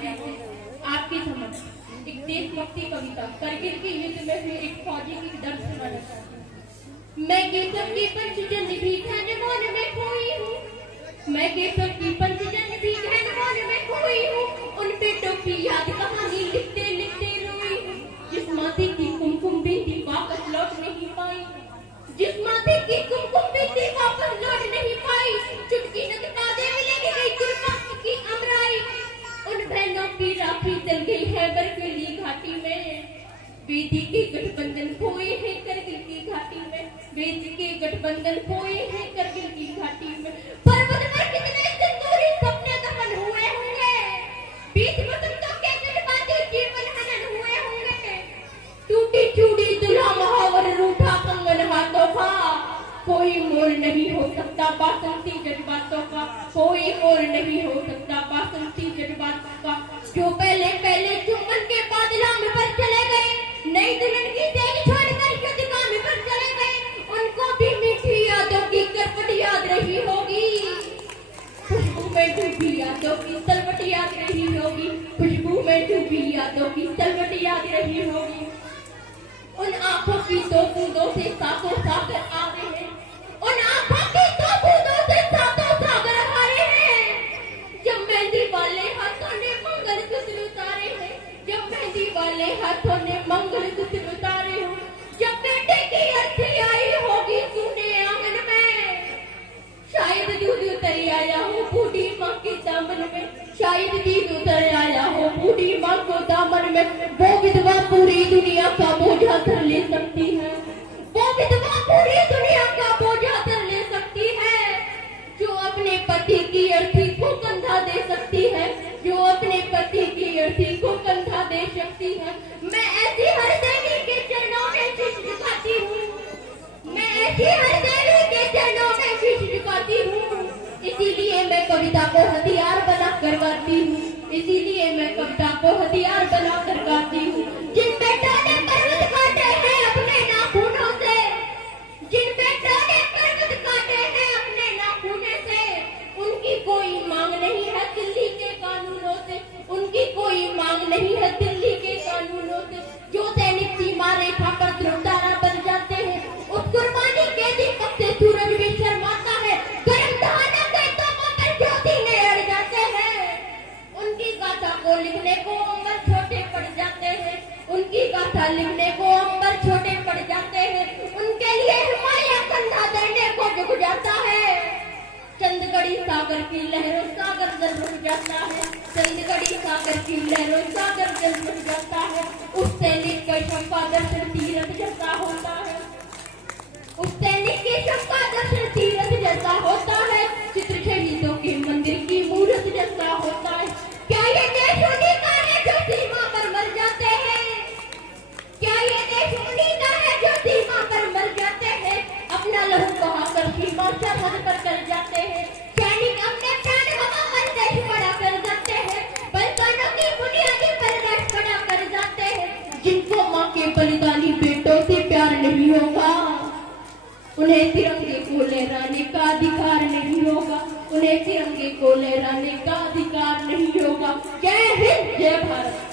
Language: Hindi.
आपकी समझ एक देशभक्ति कविता करगिल के युद्ध में हुए एक फौजी की दर्द सुनाना चाहती हूँ। मैं केसर की पंचजन भी घनवन में खोई हूँ, मैं केसर की पंचजन भी घनवन में खोई हूँ। उन बेटों की याद कहानी लिखते लिखते रोई हूँ। जिस माथे की कुमकुम बिंदी वापस लौट नहीं पाई, जिस माथे की कुमकुम बिंदी वापस लौट नहीं पाई। चुटकी नगता दे लेके गई गुरबात की अमराई। उन बहनों की राखी जल गई है बरगली घाटी में। बेटी के गठबंधन खोए हैं करगिल की घाटी में, बेटी के गठबंधन खोए हैं करगिल की घाटी में। पर्वत पर कितने सिंदूरी सपने दफन हुए होंगे, बीच बसंतों के जज्बाती जीवन हनन हुए होंगे। टूटी चूड़ी दुल्हा महावर रूठा कंगन हाथों का, कोई मोल नहीं हो सकता बासंती जज्बातों का, कोई मोल नहीं हो सकता बासंती जज्बातों का। जो पहले पहले चुम्बन के बाद लाम पर चले गए, नई दुल्हन की देख छोड़कर युद्ध काम पर चले गए। उनको भी मीठी यादों की करवट याद रही होगी, खुशबू में डूबी यादों की तलवट याद रही होगी, खुशबू में डूबी यादों की तलवट याद रही होगी। उन आंखों की दो बूंदों से सातों सागर आ रहे हैं, उन आंखों की दो बूंदों से सातों सागर आ रहे हैं। जब मेहंदी वाले हाथों ने मंगलसूत्र उतारे हैं, जब मेहंदी वाले हाथों ने मंगलसूत्र उतारे हो, जब बेटे की अर्थी आई होगी तूने आंगन में, शायद दूध उतर आया हो बूढ़ी माँ के दामन में, शायद दूध उतर आया हो बूढ़ी माँ को दामन में। वो विधवा पूरी दुनिया का बोझा धर ले सकती है, वो विधवा पूरी दुनिया का बोझा धर ले सकती है। जो अपने पति की अर्थी को कंधा दे सकती है, जो अपने पति की अर्थी को कंधा दे सकती है। मैं ऐसी हर देवी के चरणों में शीश झुकाती हूँ, मैं ऐसी हर देवी के चरणों में शीश झुकाती हूँ। इसीलिए मैं कविता को हथियार बना कर गाती हूँ, इसीलिए मैं कविता को हथियार बना कर गाती हूँ। जिन बेटों ने पर्वत काटे हैं अपने नाखूनों से, जिन बेटों ने पर्वत काटे हैं अपने नाखूनों से, उनकी कोई मांग नहीं है दिल्ली के कानूनों से, उनकी कोई मांग नहीं है दिल्ली के कानूनों से। जो सैनिक सीमा रेखा पर ध्रुवतारा बन जाते हैं, उस कुर्बानी के दीपक से सूरज भी शर्माता है, गर्म दहाना के तोपों पर ज्योति ने अड़ जाते हैं। उनकी गाथा को लिखने को अंबर छोटे पड़ जाते हैं, उनकी गाथा लिखने को अंबर छोटे पड़ जाते हैं। उनके लिए हिमालय कंधा धरने को झुक जाता है। चंदगढ़ी सागर की लहरों सागर जल रुक जाता है, चंदगढ़ी सागर की लहरों सागर जल रुक जाता है। उस सैनिक का शव का दर्शन तीरथ जैसा होता है, उस सैनिक के शव का दर्शन तीरथ जैसा होता है। चित्र शहीदों के मंदिर की मूर्त जैसा होता है। क्या ये देश उन्हीं का है जो सीमा पर मर जाते हैं, क्या ये देश उन्हीं का है जो सीमा पर मर जाते हैं। अपना लहू बहाकर सीमा सरहद पर कर जाते हैं। सैनिक अपने प्राण हवा पर देश खड़ा कर जाते हैं, बलिदानों की बुनियादी पर राष्ट्र खड़ा कर जाते हैं। जिनको माँ के बलिदानी बेटों से प्यार नहीं होगा, उन्हें तिरंगे को लहराने का अधिकार नहीं होगा, उन्हें तिरंगे को लहराने का अधिकार नहीं होगा। जय हिंद, जय भारत।